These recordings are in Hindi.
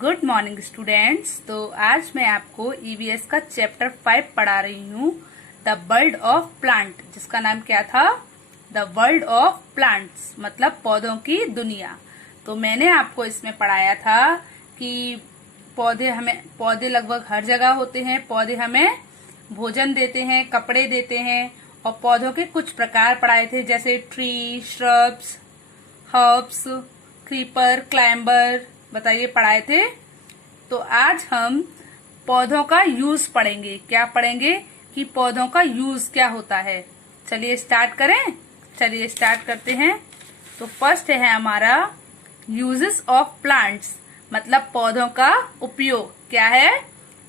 Good morning students. तो आज मैं आपको ईवीएस का चैप्टर 5 पढ़ा रही हूँ, द वर्ल्ड ऑफ प्लांट, जिसका नाम क्या था? द वर्ल्ड ऑफ प्लांट्स, मतलब पौधों की दुनिया। तो मैंने आपको इसमें पढ़ाया था कि पौधे लगभग हर जगह होते हैं। पौधे हमें भोजन देते हैं, कपड़े देते हैं, और पौधों के कुछ प्रकार पढ़ाए थे, जैसे tree, shrubs, herbs, creeper, climber, बताइए पढ़ाए थे। तो आज हम पौधों का यूज पढ़ेंगे। क्या पढ़ेंगे कि पौधों का यूज क्या होता है। चलिए स्टार्ट करें। चलिए स्टार्ट करते हैं। तो फर्स्ट है हमारा यूजेस ऑफ प्लांट्स, मतलब पौधों का उपयोग। क्या है?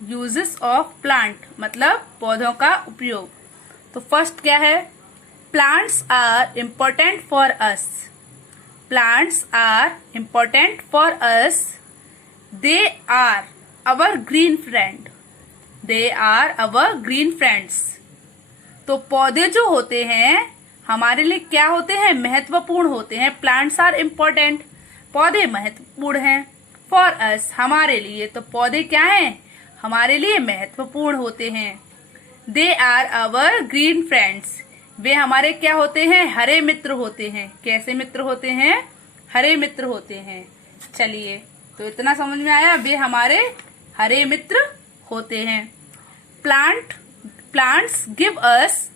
यूजेस ऑफ प्लांट मतलब पौधों का उपयोग। तो फर्स्ट क्या है? Plants are important for us. Plants are important for us. They are our green friend. They are our green friends. तो पौधे जो होते हैं हमारे लिए क्या होते हैं? महत्वपूर्ण होते हैं। Plants are important. पौधे महत्वपूर्ण हैं। For us, हमारे लिए। तो पौधे क्या हैं? हमारे लिए महत्वपूर्ण होते हैं। They are our green friends. वे हमारे क्या होते हैं? हरे मित्र होते हैं। कैसे मित्र होते हैं? हरे मित्र होते हैं। चलिए, तो इतना समझ में आया। वे हमारे हरे मित्र होते हैं। Plants give us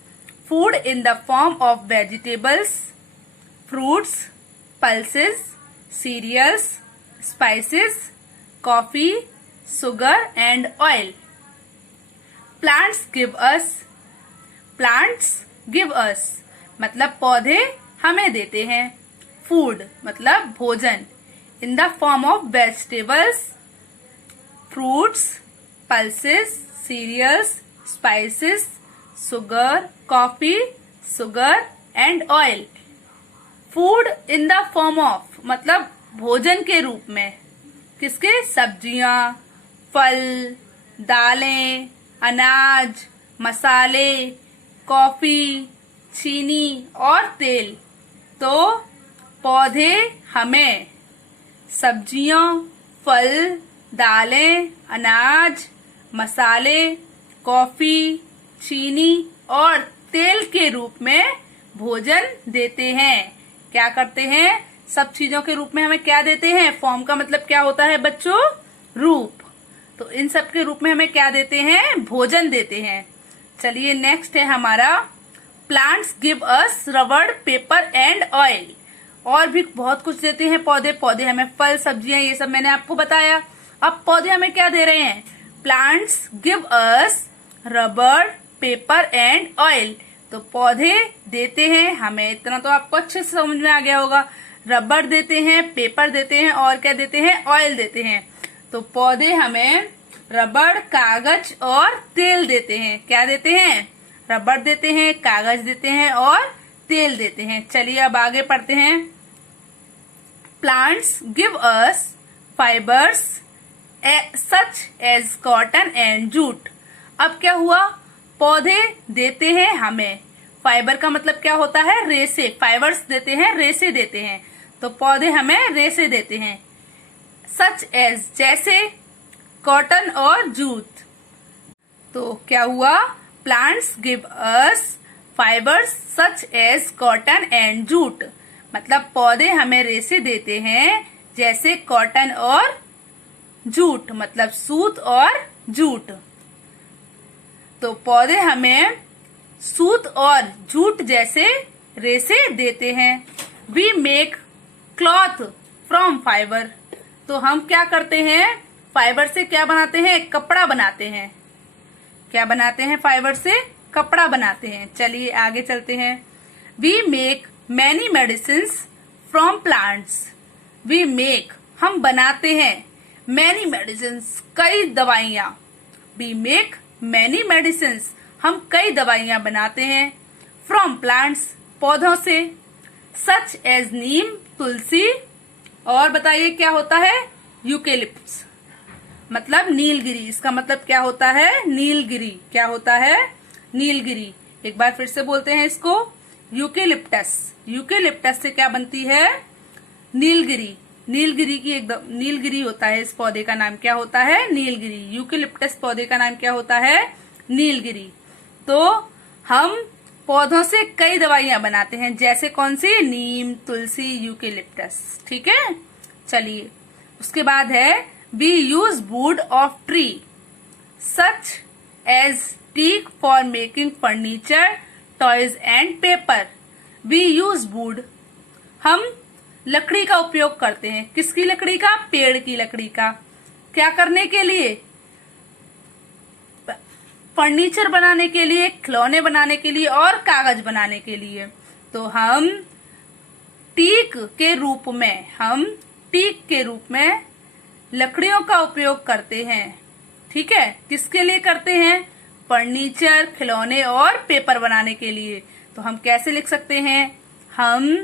food in the form of vegetables, fruits, pulses, cereals, spices, coffee, sugar and oil. Plants give us मतलब पौधे हमें देते हैं। फूड मतलब भोजन, in the form of vegetables, fruits, pulses, cereals, spices, sugar, coffee, sugar and oil. Food in the form of मतलब भोजन के रूप में। किसके? सब्जियां, फल, दालें, अनाज, मसाले, कॉफी, चीनी और तेल। तो पौधे हमें सब्जियां, फल, दालें, अनाज, मसाले, कॉफी, चीनी और तेल के रूप में भोजन देते हैं। क्या करते हैं? सब चीजों के रूप में हमें क्या देते हैं? फॉर्म का मतलब क्या होता है बच्चों? रूप। तो इन सब के रूप में हमें क्या देते हैं? भोजन देते हैं। चलिए नेक्स्ट है हमारा plants give us rubber, paper and oil. और भी बहुत कुछ देते हैं पौधे हमें फल, सब्जियां, ये सब मैंने आपको बताया। अब पौधे हमें क्या दे रहे हैं? Plants give us rubber, paper and oil. तो पौधे देते हैं हमें, इतना तो आपको अच्छे से समझ में आ गया होगा। रबर देते हैं, पेपर देते हैं और क्या देते हैं? ऑयल देते हैं। तो पौधे हमें रबर, कागज और तेल देते हैं। क्या देते हैं? रबर देते हैं, कागज देते हैं और तेल देते हैं। चलिए अब आगे पढ़ते हैं। Plants give us fibres such as cotton and jute. अब क्या हुआ? पौधे देते हैं हमें, फाइबर का मतलब क्या होता है? रेसे। फाइबर्स देते हैं, रेसे देते हैं। तो पौधे हमें रेसे देते हैं। सच एज जैसे, कॉटन और जूट। तो क्या हुआ? Plants give us fibres such as cotton and jute, मतलब पौधे हमें रेसे देते हैं जैसे कॉटन और जूट, मतलब सूत और जूट। तो पौधे हमें सूत और जूट जैसे रेसे देते हैं। We make cloth from fibre. तो हम क्या करते हैं? फाइबर से क्या बनाते हैं? कपड़ा बनाते हैं। क्या बनाते हैं? फाइबर से कपड़ा बनाते हैं। चलिए आगे चलते हैं। We make many medicines from plants. We make हम बनाते हैं, मैनी मेडिसिन्स कई दवाइयाँ। वी मेक मैनी मेडिसिन्स हम कई दवाइयाँ बनाते हैं। फ्रॉम प्लांट्स पौधों से। सच एज नीम, तुलसी और बताइए क्या होता है? यूकेलिप्टस मतलब नीलगिरी। इसका मतलब क्या होता है? नीलगिरी। क्या होता है? नीलगिरी। एक बार फिर से बोलते हैं इसको, यूकेलिप्टस। यूकेलिप्टस से क्या बनती है? नीलगिरी। नीलगिरी की एकदम नीलगिरी होता है, इस पौधे का नाम क्या होता है? नीलगिरी। यूकेलिप्टस पौधे का नाम क्या होता है? नीलगिरी। तो हम पौधों से कई दवाइयां बनाते हैं, जैसे कौन सी? नीम, तुलसी, यूकेलिप्टस। ठीक है, चलिए उसके बाद है we use wood of tree such as teak for making furniture, toys and paper. We use wood, हम लकड़ी का उपयोग करते हैं। किसकी लकड़ी का? पेड़ की लकड़ी का। क्या करने के लिए? फर्नीचर बनाने के लिए, खिलौने बनाने के लिए और कागज बनाने के लिए। तो हम टीक के रूप में लकड़ियों का उपयोग करते हैं। ठीक है, किसके लिए करते हैं? फर्नीचर, खिलौने और पेपर बनाने के लिए। तो हम कैसे लिख सकते हैं? हम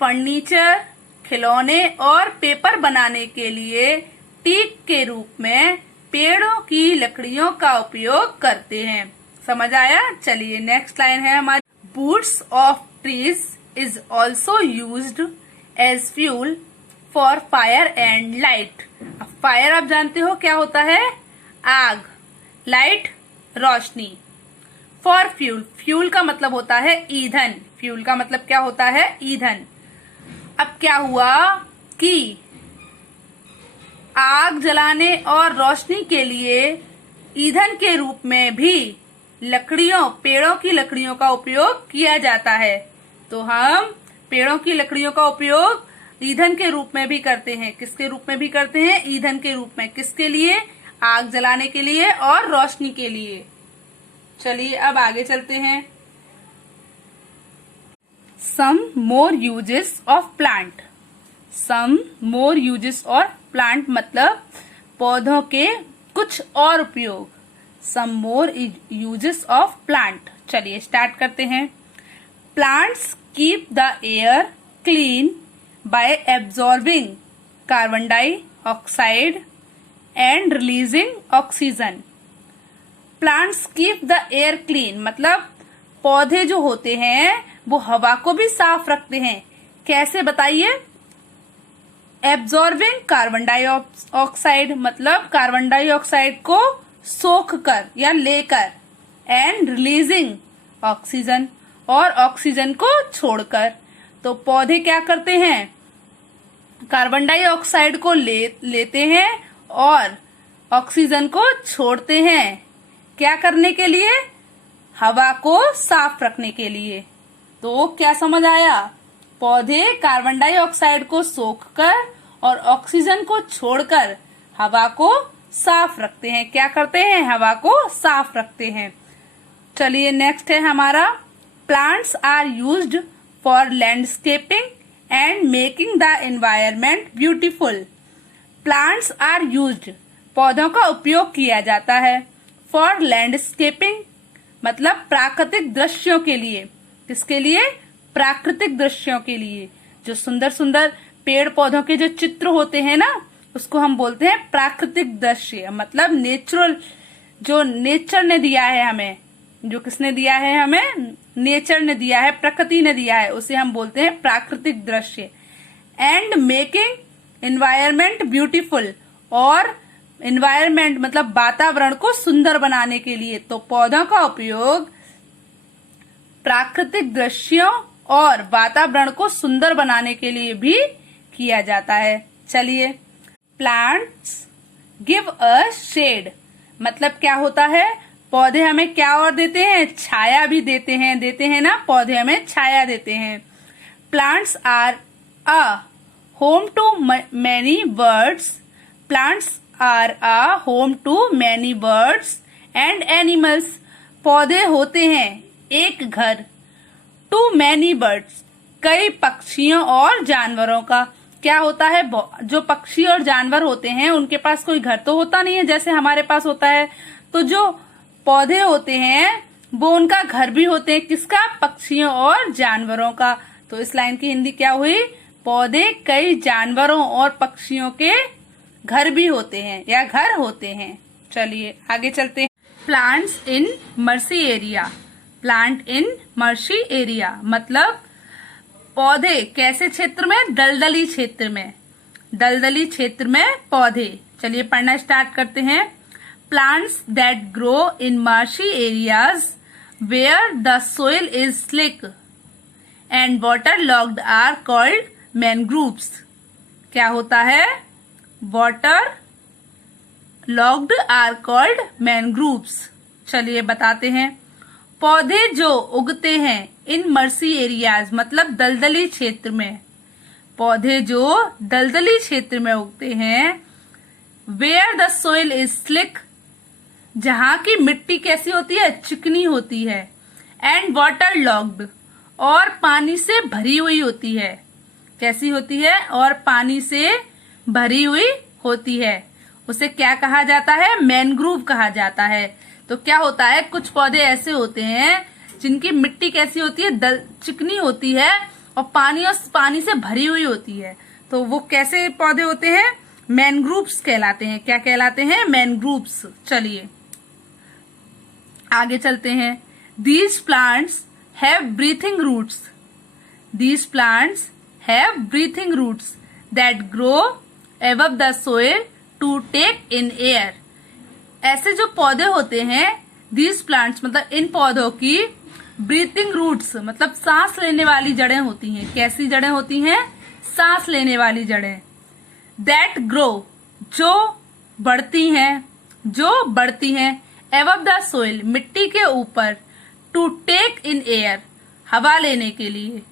फर्नीचर, खिलौने और पेपर बनाने के लिए टीक के रूप में पेड़ों की लकड़ियों का उपयोग करते हैं। समझ आया? चलिए नेक्स्ट लाइन है हमारी, woods of trees is also used as fuel for fire and light. अब फायर आप जानते हो क्या होता है? आग, लाइट रोशनी। फॉर फ्यूल, फ्यूल का मतलब होता है ईंधन। फ्यूल का मतलब क्या होता है? ईंधन। अब क्या हुआ कि आग जलाने और रोशनी के लिए ईंधन के रूप में भी पेड़ों की लकड़ियों का उपयोग किया जाता है। तो हम पेड़ों की लकड़ियों का उपयोग ईंधन के रूप में भी करते हैं। किसके रूप में भी करते हैं? ईंधन के रूप में। किसके लिए? आग जलाने के लिए और रोशनी के लिए। चलिए अब आगे चलते हैं। Some more uses of plant. Some more uses of plant मतलब पौधों के कुछ और उपयोग। Some more uses of plant. चलिए स्टार्ट करते हैं। Plants keep the air clean by absorbing carbon dioxide and releasing oxygen. Plants keep the air clean मतलब पौधे जो होते हैं वो हवा को भी साफ रखते हैं। कैसे बताइए? एब्जॉर्बिंग कार्बन डाइऑक्साइड मतलब कार्बन डाइऑक्साइड को सोख कर या लेकर, एंड रिलीजिंग ऑक्सीजन और ऑक्सीजन को छोड़कर। तो पौधे क्या करते हैं? कार्बन डाइऑक्साइड को लेते हैं और ऑक्सीजन को छोड़ते हैं। क्या करने के लिए? हवा को साफ रखने के लिए। तो क्या समझ आया? पौधे कार्बन डाइऑक्साइड को सोखकर और ऑक्सीजन को छोड़कर हवा को साफ रखते हैं। क्या करते हैं? हवा को साफ रखते हैं। चलिए नेक्स्ट है हमारा, plants are used for landscaping and making the environment beautiful. Plants are used, पौधों का उपयोग किया जाता है। फॉर लैंडस्केपिंग मतलब प्राकृतिक दृश्यों के लिए। किसके लिए? प्राकृतिक दृश्यों के लिए। जो सुंदर सुंदर पेड़ पौधों के जो चित्र होते हैं ना, उसको हम बोलते हैं प्राकृतिक दृश्य। मतलब नेचुरल, जो नेचर ने दिया है हमें, जो किसने दिया है हमें? नेचर ने दिया है, प्रकृति ने दिया है, उसे हम बोलते हैं प्राकृतिक दृश्य। एंड मेकिंग एनवायरनमेंट ब्यूटीफुल, और एनवायरनमेंट मतलब वातावरण को सुंदर बनाने के लिए। तो पौधों का उपयोग प्राकृतिक दृश्यों और वातावरण को सुंदर बनाने के लिए भी किया जाता है। चलिए, प्लांट्स गिव अ शेड मतलब क्या होता है? पौधे हमें क्या और देते हैं? छाया भी देते हैं ना, पौधे हमें छाया देते हैं। Plants are a home to many birds. Plants are a home to many birds and animals. पौधे होते हैं एक घर, टू मैनी बर्ड्स कई पक्षियों और जानवरों का। क्या होता है? जो पक्षी और जानवर होते हैं उनके पास कोई घर तो होता नहीं है जैसे हमारे पास होता है। तो जो पौधे होते हैं वो उनका घर भी होते हैं। किसका? पक्षियों और जानवरों का। तो इस लाइन की हिंदी क्या हुई? पौधे कई जानवरों और पक्षियों के घर भी होते हैं या घर होते हैं। चलिए आगे चलते हैं। Plants in mercy area. Plant in mercy area मतलब पौधे कैसे क्षेत्र में? दलदली क्षेत्र में। दलदली क्षेत्र में पौधे। चलिए पढ़ना स्टार्ट करते हैं। Plants that grow in marshy areas where the soil is slick and waterlogged are called mangroves. क्या होता है? Waterlogged are called mangroves. चलिए बताते हैं। पौधे जो उगते हैं इन मर्सी एरियाज मतलब दलदली क्षेत्र में, पौधे जो दलदली क्षेत्र में उगते हैं, where the soil is slick, जहां की मिट्टी कैसी होती है? चिकनी होती है, एंड वाटर लॉक्ड, और पानी से भरी हुई होती है। कैसी होती है? और पानी से भरी हुई होती है। उसे क्या कहा जाता है? मैनग्रूव कहा जाता है। तो क्या होता है, कुछ पौधे ऐसे होते हैं जिनकी मिट्टी कैसी होती है? चिकनी होती है और पानी से भरी हुई होती है। तो वो कैसे पौधे होते हैं? मैनग्रूव्स कहलाते हैं। क्या कहलाते हैं? मैनग्रूव्स। चलिए आगे चलते हैं। These plants have breathing roots. These plants have breathing roots that grow above the soil to take in air. ऐसे जो पौधे होते हैं, दीज प्लांट्स मतलब इन पौधों की ब्रीथिंग रूट्स मतलब सांस लेने वाली जड़ें होती हैं। कैसी जड़ें होती हैं? सांस लेने वाली जड़ें। दैट ग्रो जो बढ़ती हैं एबव द सोइल मिट्टी के ऊपर, टू टेक इन एयर हवा लेने के लिए।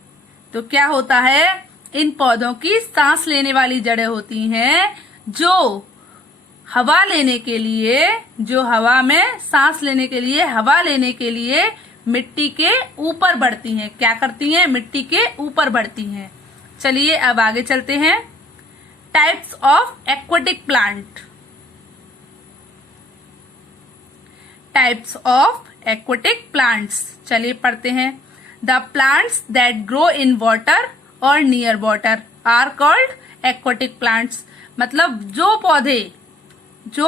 तो क्या होता है, इन पौधों की सांस लेने वाली जड़ें होती हैं जो हवा लेने के लिए, जो हवा में सांस लेने के लिए, हवा लेने के लिए मिट्टी के ऊपर बढ़ती हैं। क्या करती हैं? मिट्टी के ऊपर बढ़ती हैं। चलिए अब आगे चलते हैं। Types of aquatic plant. Types of aquatic plants चलिए पढ़ते हैं। The plants that grow in water or near water are called aquatic plants. मतलब जो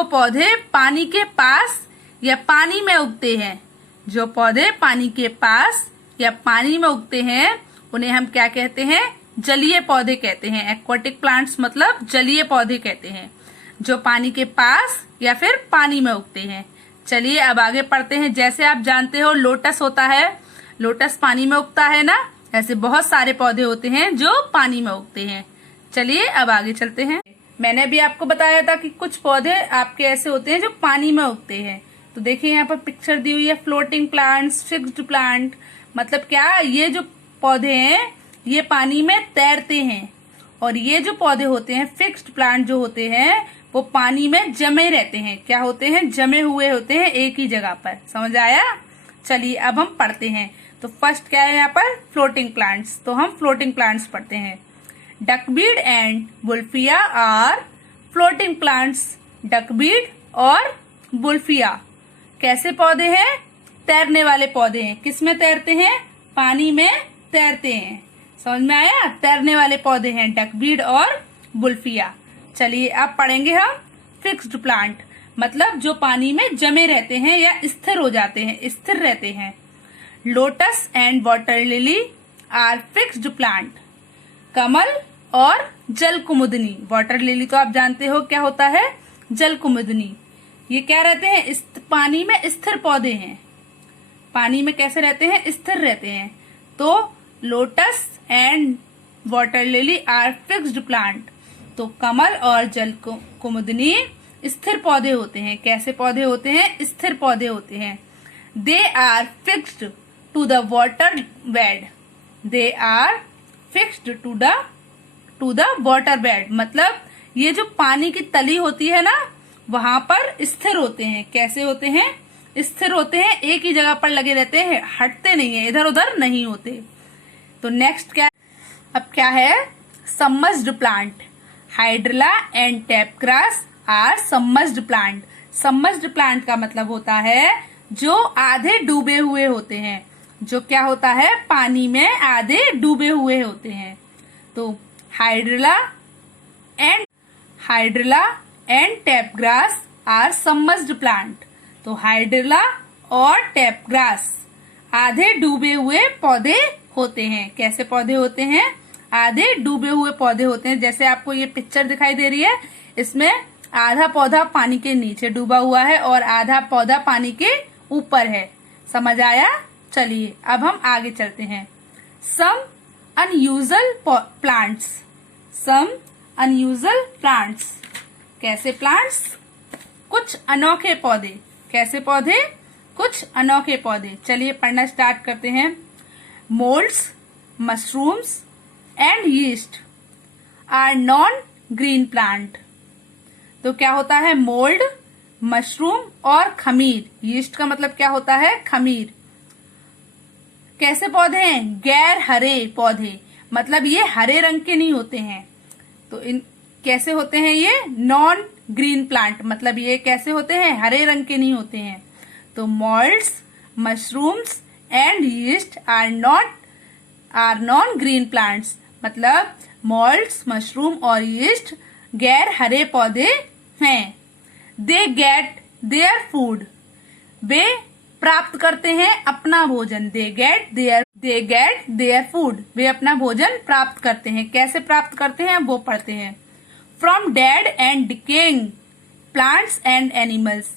पौधे पानी के पास या पानी में उगते हैं, जो पौधे पानी के पास या पानी में उगते हैं, उन्हें हम क्या कहते हैं? जलीय पौधे कहते हैं। एक्वाटिक प्लांट्स मतलब जलीय पौधे कहते हैं, जो पानी के पास या फिर पानी में उगते हैं। चलिए अब आगे पढ़ते हैं। जैसे आप जानते हो लोटस होता है, लोटस पानी में उगता है ना, ऐसे बहुत सारे पौधे होते हैं जो पानी में उगते हैं। चलिए अब आगे चलते हैं। मैंने भी आपको बताया था कि कुछ पौधे आपके ऐसे होते हैं जो पानी में उगते हैं। तो देखिए यहाँ पर पिक्चर दी हुई है, फ्लोटिंग प्लांट्स, फिक्स्ड प्लांट। मतलब क्या, ये जो पौधे हैं ये पानी में तैरते हैं, और ये जो पौधे होते हैं फिक्स्ड प्लांट जो होते हैं वो पानी में जमे रहते हैं। क्या होते हैं? जमे हुए होते हैं एक ही जगह पर। समझ आया? चलिए अब हम पढ़ते हैं। तो फर्स्ट क्या है यहाँ पर? Floating plants. तो हम फ्लोटिंग प्लांट्स पढ़ते हैं। डकबीड एंड बुल्फिया आर फ्लोटिंग प्लांट्स। डकबीड और बुल्फिया कैसे पौधे हैं? तैरने वाले पौधे हैं। किस में तैरते हैं? पानी में तैरते हैं। समझ में आया? तैरने वाले पौधे हैं डकबीड और बुल्फिया। चलिए अब पढ़ेंगे हम फिक्स्ड प्लांट, मतलब जो पानी में जमे रहते हैं या स्थिर हो जाते हैं, स्थिर रहते हैं। Lotus and water lily are fixed plant. कमल और जल कुमुदनी। वाटर लिली तो आप जानते हो क्या होता है? जल कुमुदनी। ये क्या रहते हैं? पानी में स्थिर पौधे हैं। पानी में कैसे रहते हैं? स्थिर रहते हैं। तो lotus and water lily are fixed plant. तो कमल और जल कुमुदनी स्थिर पौधे होते हैं। कैसे पौधे होते हैं? स्थिर पौधे होते हैं। They are fixed to the water bed. They are fixed to the water bed. मतलब ये जो पानी की तली होती है ना, वहां पर स्थिर होते हैं। कैसे होते हैं? स्थिर होते हैं, एक ही जगह पर लगे रहते हैं, हटते नहीं है, इधर उधर नहीं होते। तो नेक्स्ट क्या? अब क्या है? Submerged plant. Hydrilla and tapegrass are submerged plant. Submerged plant का मतलब होता है जो आधे डूबे हुए होते हैं। जो क्या होता है? पानी में आधे डूबे हुए होते हैं। तो hydrilla and tapegrass are submerged plant. तो हाइड्रिला और टैपग्रास आधे डूबे हुए पौधे होते हैं। कैसे पौधे होते हैं? आधे डूबे हुए पौधे होते हैं। जैसे आपको ये पिक्चर दिखाई दे रही है, इसमें आधा पौधा पानी के नीचे डूबा हुआ है और आधा पौधा पानी के ऊपर है। समझ आया? चलिए अब हम आगे चलते हैं। सम अनयूजुअल प्लांट्स। सम अनयूजुअल प्लांट्स। कैसे प्लांट्स? कुछ अनोखे पौधे। कैसे पौधे? कुछ अनोखे पौधे। चलिए पढ़ना स्टार्ट करते हैं। Moulds, mushrooms and yeast are non green plant. तो क्या होता है? मोल्ड, मशरूम और खमीर। यीस्ट का मतलब क्या होता है? खमीर। कैसे पौधे हैं? गैर हरे पौधे, मतलब ये हरे रंग के नहीं होते हैं। तो इन कैसे होते हैं ये? नॉन ग्रीन प्लांट, मतलब ये कैसे होते हैं? हरे रंग के नहीं होते हैं। तो moulds, mushrooms and yeast are non green plants, मतलब मोल्ड्स, मशरूम और यीस्ट गैर हरे पौधे हैं। They get their food. वे प्राप्त करते हैं अपना भोजन। They get their food. वे अपना भोजन प्राप्त करते हैं। कैसे प्राप्त करते हैं वो पढ़ते हैं। From dead and decaying plants and animals.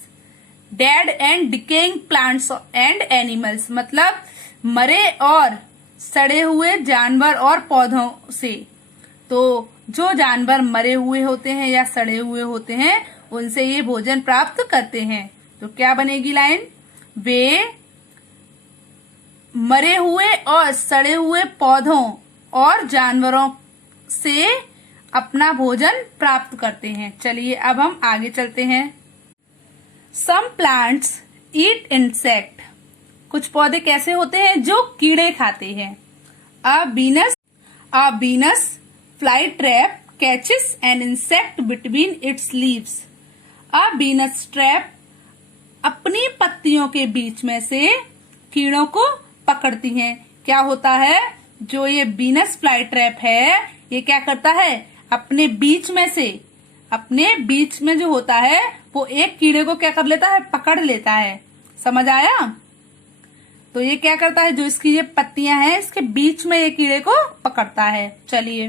Dead and decaying plants and animals, मतलब मरे और सड़े हुए जानवर और पौधों से। तो जो जानवर मरे हुए होते हैं या सड़े हुए होते हैं उनसे ये भोजन प्राप्त करते हैं। तो क्या बनेगी लाइन? वे मरे हुए और सड़े हुए पौधों और जानवरों से अपना भोजन प्राप्त करते हैं। चलिए अब हम आगे चलते हैं। Some plants eat insect. कुछ पौधे कैसे होते हैं? जो कीड़े खाते हैं। A Venus fly trap catches an insect between its leaves. A Venus trap अपनी पत्तियों के बीच में से कीड़ों को पकड़ती हैं। क्या होता है? जो ये बीनस फ्लाई ट्रैप है ये क्या करता है? अपने बीच में जो होता है वो एक कीड़े को क्या कर लेता है? पकड़ लेता है। समझ आया? तो ये क्या करता है? जो इसकी ये पत्तियां हैं इसके बीच में ये कीड़े को पकड़ता है। चलिए,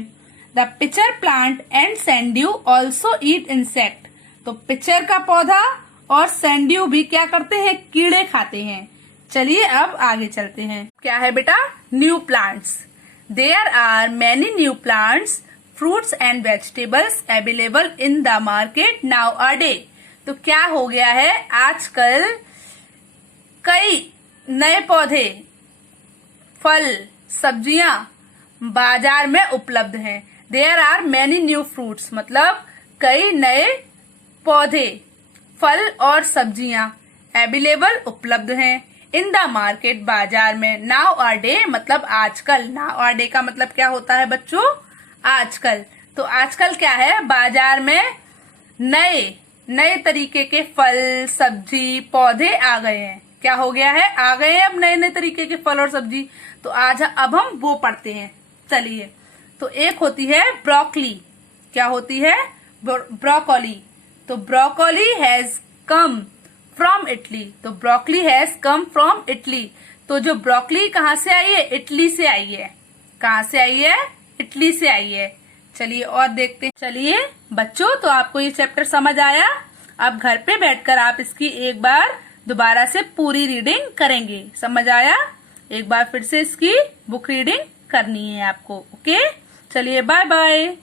the pitcher plant and sundew also eat insect. तो पिचर का पौधा और सैंड्यू भी क्या करते हैं? कीड़े खाते हैं। चलिए अब आगे चलते हैं। क्या है बेटा? New plants. There are many new plants, fruits and vegetables available in the market now a day. तो क्या हो गया है? आजकल कई नए पौधे, फल, सब्जियां बाजार में उपलब्ध हैं। There are many new fruits, मतलब कई नए पौधे, फल और सब्जियां अवेलेबल उपलब्ध हैं। इन द मार्केट, बाजार में। नाउ अ डे मतलब आजकल। नाउ अ डे का मतलब क्या होता है बच्चों? आजकल। तो आजकल क्या है? बाजार में नए तरीके के फल, सब्जी, पौधे आ गए हैं। क्या हो गया है? आ गए हैं अब नए तरीके के फल और सब्जी। तो अब हम वो पढ़ते हैं। चलिए, तो एक होती है ब्रोकली। क्या होती है? ब्रोकोली। तो broccoli has come from Italy. तो broccoli has come from Italy. तो जो ब्रोकली कहाँ से आई है? इटली से आई है। कहाँ से आई है? इटली से आई है। चलिए और देखते हैं। चलिए बच्चों, तो आपको ये चैप्टर समझ आया? अब घर पे बैठकर आप इसकी एक बार दोबारा से पूरी रीडिंग करेंगे। समझ आया? एक बार फिर से इसकी बुक रीडिंग करनी है आपको। ओके, चलिए बाय बाय।